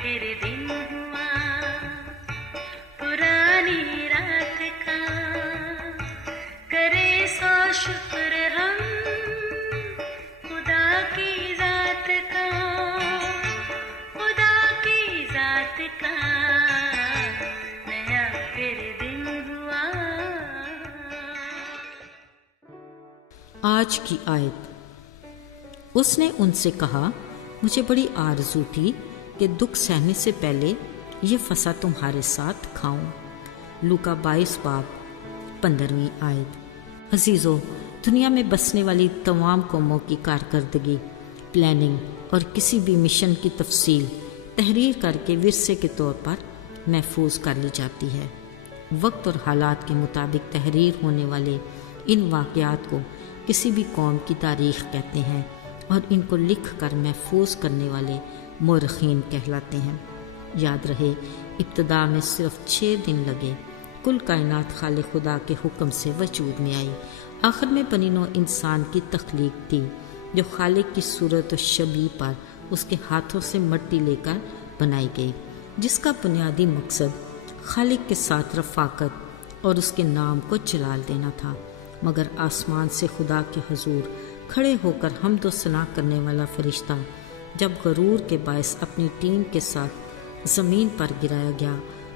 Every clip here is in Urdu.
پھر دن ہوا پرانی رات کا، کرے سو شکر ہم خدا کی ذات کا، خدا کی ذات کا نیا پھر دن ہوا۔ آج کی آیت۔ اس نے ان سے کہا، مجھے بڑی آرزو تھی کہ دکھ سہنے سے پہلے یہ فصح تمہارے ساتھ کھاؤں۔ لوکا 22 باب 15 آیت۔ عزیزو، دنیا میں بسنے والی تمام قوموں کی کارکردگی، پلاننگ اور کسی بھی مشن کی تفصیل تحریر کر کے ورثے کے طور پر محفوظ کر لی جاتی ہے۔ وقت اور حالات کے مطابق تحریر ہونے والے ان واقعات کو کسی بھی قوم کی تاریخ کہتے ہیں اور ان کو لکھ کر محفوظ کرنے والے مورخین کہلاتے ہیں۔ یاد رہے، ابتدا میں صرف 6 دن لگے، کل کائنات خالق خدا کے حکم سے وجود میں آئی۔ آخر میں بنی نوع انسان کی تخلیق تھی جو خالق کی صورت و شبیہ پر اس کے ہاتھوں سے مٹی لے کر بنائی گئی، جس کا بنیادی مقصد خالق کے ساتھ رفاقت اور اس کے نام کو جلال دینا تھا۔ مگر آسمان سے خدا کے حضور کھڑے ہو کر حمد و ثنا کرنے والا فرشتہ جب غرور کے باعث اپنی ٹیم کے ساتھ زمین پر گرایا گیا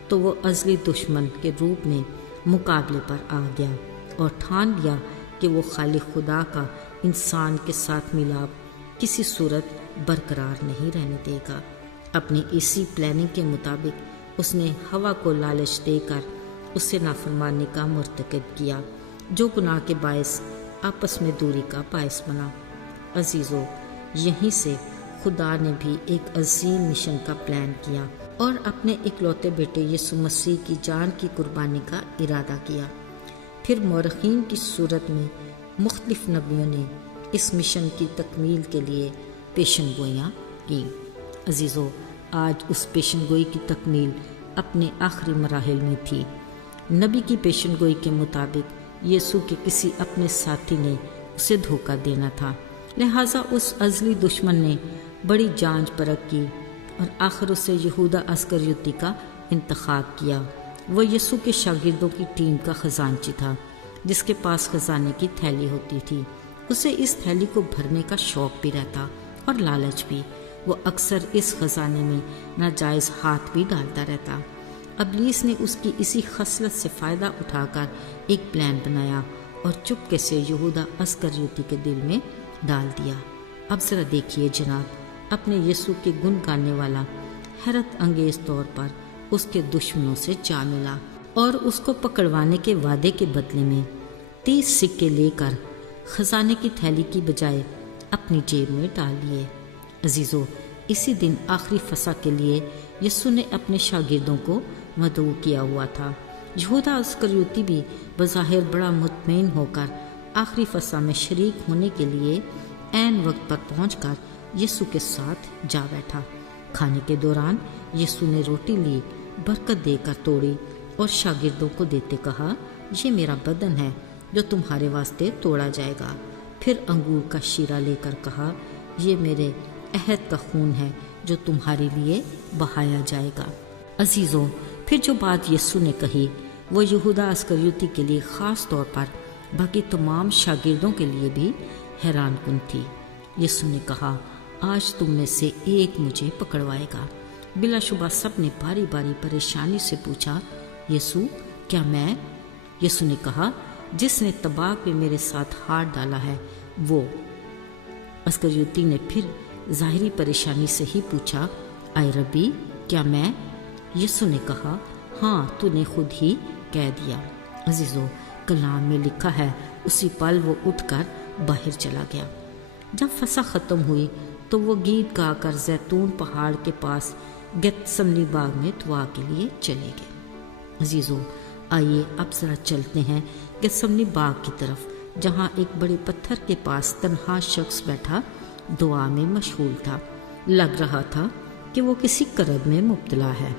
تو وہ ازلی دشمن کے روپ میں مقابلے پر آ گیا اور ٹھان لیا کہ وہ خالق خدا کا انسان کے ساتھ ملاپ کسی صورت برقرار نہیں رہنے دے گا۔ اپنی اسی پلاننگ کے مطابق اس نے ہوا کو لالچ دے کر اس سے نافرمانی کا مرتکب کیا، جو گناہ کے باعث آپس میں دوری کا باعث بنا۔ عزیزو، یہیں سے خدا نے بھی ایک عظیم مشن کا پلان کیا اور اپنے اکلوتے بیٹے یسوع مسیح کی جان کی قربانی کا ارادہ کیا۔ پھر مورخین کی صورت میں مختلف نبیوں نے اس مشن کی تکمیل کے لیے پیشن گوئیاں کی۔ عزیزو، آج اس پیشن گوئی کی تکمیل اپنے آخری مراحل میں تھی۔ نبی کی پیشن گوئی کے مطابق یسوع کے کسی اپنے ساتھی نے اسے دھوکہ دینا تھا، لہٰذا اس ازلی دشمن نے بڑی جانچ پرکھ کی اور آخر اسے یہودا اسکریوتی کا انتخاب کیا۔ وہ یسوع کے شاگردوں کی ٹیم کا خزانچی تھا، جس کے پاس خزانے کی تھیلی ہوتی تھی۔ اسے اس تھیلی کو بھرنے کا شوق بھی رہتا اور لالچ بھی۔ وہ اکثر اس خزانے میں ناجائز ہاتھ بھی ڈالتا رہتا۔ ابلیس نے اس کی اسی خصلت سے فائدہ اٹھا کر ایک پلان بنایا اور چپکے سے یہودا اسکریوتی کے دل میں ڈال دیا۔ اب ذرا دیکھیے جناب، اپنے یسوع کے گن گانے والا حیرت انگیز طور پر اس کے دشمنوں سے جا ملا اور اس کو پکڑوانے کے وعدے کے بدلے میں 30 سکے لے کر خزانے کی تھیلی کی بجائے اپنی جیب میں ڈال لیے۔ عزیزو، اسی دن آخری فصح کے لیے یسوع نے اپنے شاگردوں کو مدعو کیا ہوا تھا۔ یہودا اسکریوتی بھی بظاہر بڑا مطمئن ہو کر آخری فصح میں شریک ہونے کے لیے عین وقت پر پہنچ کر یسوع کے ساتھ جا بیٹھا۔ کھانے کے دوران یسوع نے روٹی لی، برکت دے کر توڑی اور شاگردوں کو دیتے کہا، یہ میرا بدن ہے جو تمہارے واسطے توڑا جائے گا۔ پھر انگور کا شیرہ لے کر کہا، یہ میرے عہد کا خون ہے جو تمہارے لیے بہایا جائے گا۔ عزیزو، پھر جو بات یسوع نے کہی وہ یہودا اسکریوتی کے لیے خاص طور پر باقی تمام شاگردوں کے لیے بھی حیران کن تھی۔ یسوع نے کہا، آج تم میں سے ایک مجھے پکڑوائے گا۔ بلا شبہ سب نے باری باری پریشانی سے پوچھا، یسوع کیا میں؟ یسوع نے کہا، جس نے طباق میں میرے ساتھ ہاتھ ڈالا ہے وہ۔ اسکریوتی نے پھر ظاہری پریشانی سے ہی پوچھا، اے ربی کیا میں؟ یسوع نے کہا، ہاں تو نے خود ہی کہہ دیا۔ عزیزو، کلام میں لکھا ہے اسی پل وہ اٹھ کر باہر چلا گیا۔ جب فصح ختم ہوئی تو وہ گیت گا کر زیتون پہاڑ کے پاس گیتسمنی باغ میں دعا کے لیے چلے گئے۔ عزیزو، آئیے اب ذرا چلتے ہیں گیتسمنی باغ کی طرف، جہاں ایک بڑے پتھر کے پاس تنہا شخص بیٹھا دعا میں مشغول تھا۔ لگ رہا تھا کہ وہ کسی کرب میں مبتلا ہے۔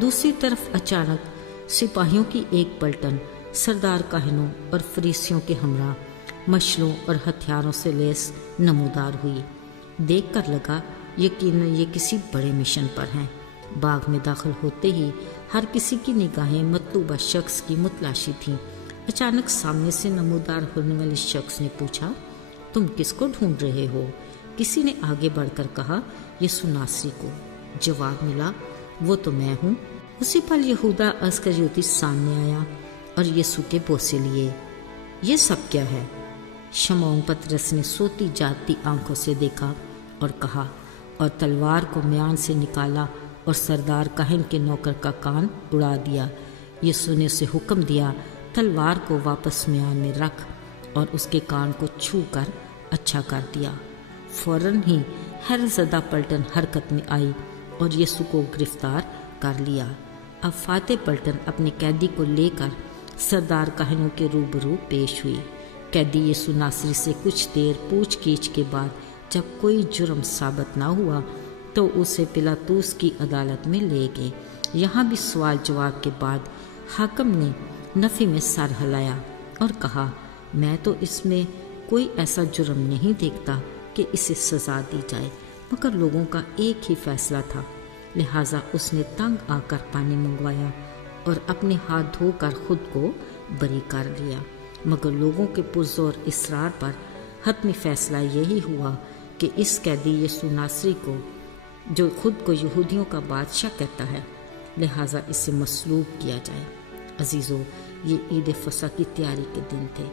دوسری طرف اچانک سپاہیوں کی ایک پلٹن سردار کاہنوں اور فریسیوں کے ہمراہ مشلوں اور ہتھیاروں سے لیس نمودار ہوئی۔ دیکھ کر لگا یقیناً یہ کسی بڑے مشن پر ہیں۔ باغ میں داخل ہوتے ہی ہر کسی کی نگاہیں مطلوبہ شخص کی متلاشی تھیں۔ اچانک سامنے سے نمودار ہونے والے شخص نے پوچھا، تم کس کو ڈھونڈ رہے ہو؟ کسی نے آگے بڑھ کر کہا، یسوع ناصری کو۔ جواب ملا، وہ تو میں ہوں۔ اسی پل یہودا اسکریوتی سامنے آیا اور یسوع کے بوسے لیے۔ یہ سب کیا ہے؟ شمعون پطرس نے سوتی جاگتی آنکھوں سے دیکھا اور کہا، اور تلوار کو میان سے نکالا اور سردار کاہن کے نوکر کا کان اڑا دیا۔ یسوع نے اسے حکم دیا، تلوار کو واپس میان میں رکھ، اور اس کے کان کو چھو کر اچھا کر دیا۔ فوراً ہی حیرت زدہ پلٹن حرکت میں آئی اور یسوع کو گرفتار کر لیا۔ اب فاتح پلٹن اپنے قیدی کو لے کر سردار کاہنوں کے روبرو پیش ہوئی۔ قیدی یسوع ناصری سے کچھ دیر پوچھ گچھ کے بعد جب کوئی جرم ثابت نہ ہوا تو اسے پلاطوس کی عدالت میں لے گئے۔ یہاں بھی سوال جواب کے بعد حاکم نے نفی میں سر ہلایا اور کہا، میں تو اس میں کوئی ایسا جرم نہیں دیکھتا کہ اسے سزا دی جائے، مگر لوگوں کا ایک ہی فیصلہ تھا، لہٰذا اس نے تنگ آ کر پانی منگوایا اور اپنے ہاتھ دھو کر خود کو بری کر لیا۔ مگر لوگوں کے پرزور اصرار پر حتمی فیصلہ یہی ہوا کہ اس قیدی یسوع ناصری کو، جو خود کو یہودیوں کا بادشاہ کہتا ہے، لہٰذا اسے مصلوب کیا جائے۔ عزیزو، یہ عید فصح کی تیاری کے دن تھے۔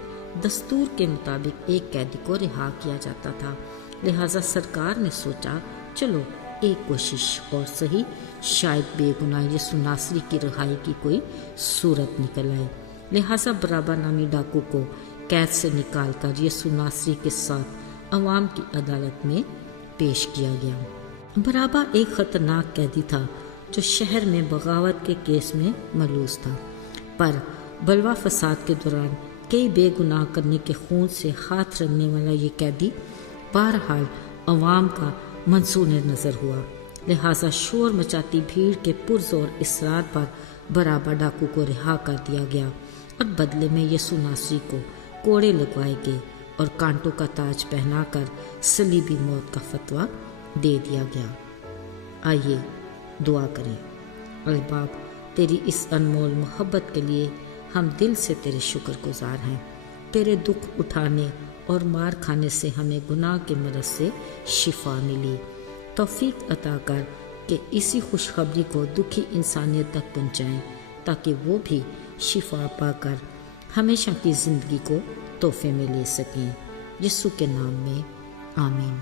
دستور کے مطابق ایک قیدی کو رہا کیا جاتا تھا، لہٰذا سرکار نے سوچا، چلو ایک کوشش اور صحیح، شاید بے گناہ یسوع ناصری کی رہائی کی کوئی صورت نکل آئے۔ لہٰذا برابا نامی ڈاکو کو قید سے نکال کر یسوع ناصری کے ساتھ عوام کی عدالت میں پیش کیا گیا۔ برابا ایک خطرناک قیدی تھا جو شہر میں بغاوت کے کیس میں ملوث تھا، پر بلوا فساد کے دوران کئی بے گناہ کرنے کے خون سے ہاتھ رنگنے والا یہ قیدی بہرحال عوام کا منصور نظر ہوا، لہٰذا شور مچاتی بھیڑ کے پرزور اصرار پر برابا ڈاکو کو رہا کر دیا گیا اور بدلے میں یسوع ناصری کو کوڑے لگوائے گئے اور کانٹوں کا تاج پہنا کر صلیبی موت کا فتویٰ دے دیا گیا۔ آئیے دعا کریں۔ اے باپ، تیری اس انمول محبت کے لیے ہم دل سے تیرے شکر گزار ہیں۔ تیرے دکھ اٹھانے اور مار کھانے سے ہمیں گناہ کے مرض سے شفا ملی۔ توفیق عطا کر کہ اسی خوشخبری کو دکھی انسانیت تک پہنچائیں تاکہ وہ بھی شفا پا کر ہمیشہ کی زندگی کو تحفے میں لے سکیں۔ یسوع کے نام میں آمین۔